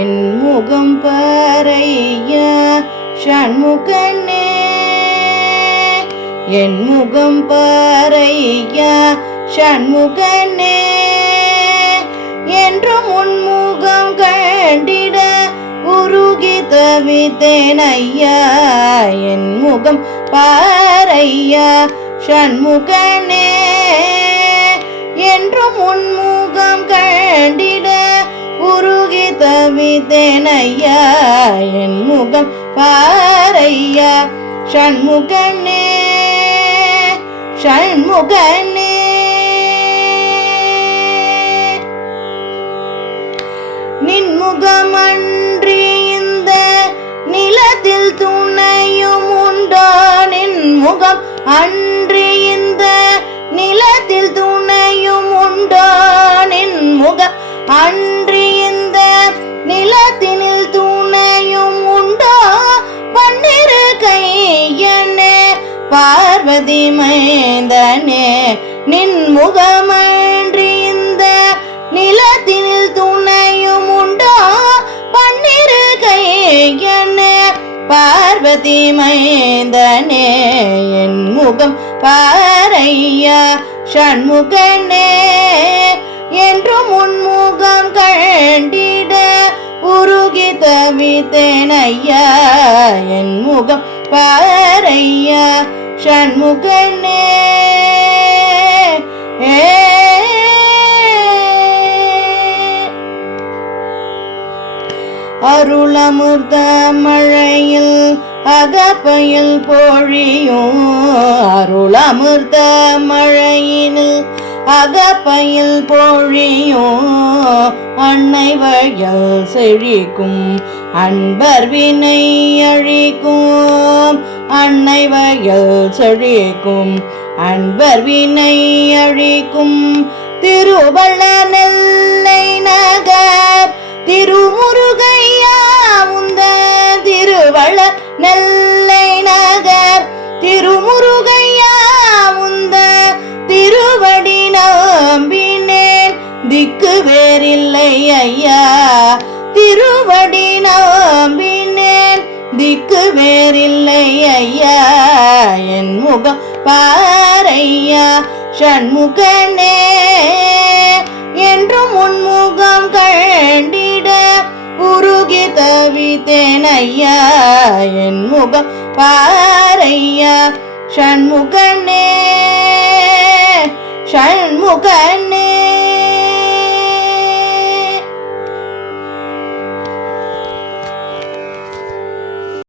என் முகம் பாரையா சண்முகனே, என் முகம் பாரையா சண்முகனே, என்றும் உன்முகம் கண்டிட உருகி தவித்தேனையா. என் முகம் பாரையா சண்முகனே, என்றும் உன்முகம் கண்டிட உருகி தவித்தேனையா. என் முகம் பாரையா சண்முகனே, சண்முகனே. நின்முகமன்றி இந்த நிலத்தில் துணையும் உண்டோ? நின்முகம் அன்றி இந்த நிலத்தில் துணையும் உண்டோ? நின்முகம் அன்றி இந்த நிலத்தினில் துணையும் உண்டோ? பன்னிரு கையனே பார்வதி மைந்தனே, நின்முகமன்றி இந்த நிலத்தினில் துணையும் உண்டோ? பன்னிரு கையனே பார்வதி மைந்தனே, என் முகம் பாரையா சண்முகனே, என்றும் உன்முகம் கண்டிட உருகி தவித்தேனையா. என் முகம் பாரையா சண்முகனே. அருளமுர்த மழையில் அகப்பையில் பொழியும், அருளமுர்த மழையினில் அகப்பையில் பொழியும், அன்னை வயல் செழிக்கும் அன்பர் வினை அழிக்கும், அன்னை வயல் செழிக்கும் அன்பர் வினை அழிக்கும். திருவள்ள நெல்லை நகர் திருமுருகையா உந்த திருவள்ள நெல்லை நகர் திருமுருகையா உந்த திருவடி நம்பினேன் திக்கு வேறில்லை ஐயா. திருவடி நம்பினேன் திக்கு வேறில்லை ஐயா. என் முகம் பாரையா சண்முகனே, என்றும் உன்முகம் கண்டிட உருகி தவித்தேனையா. என் முகம் பாரையா சண்முகனே, சண்முகனே.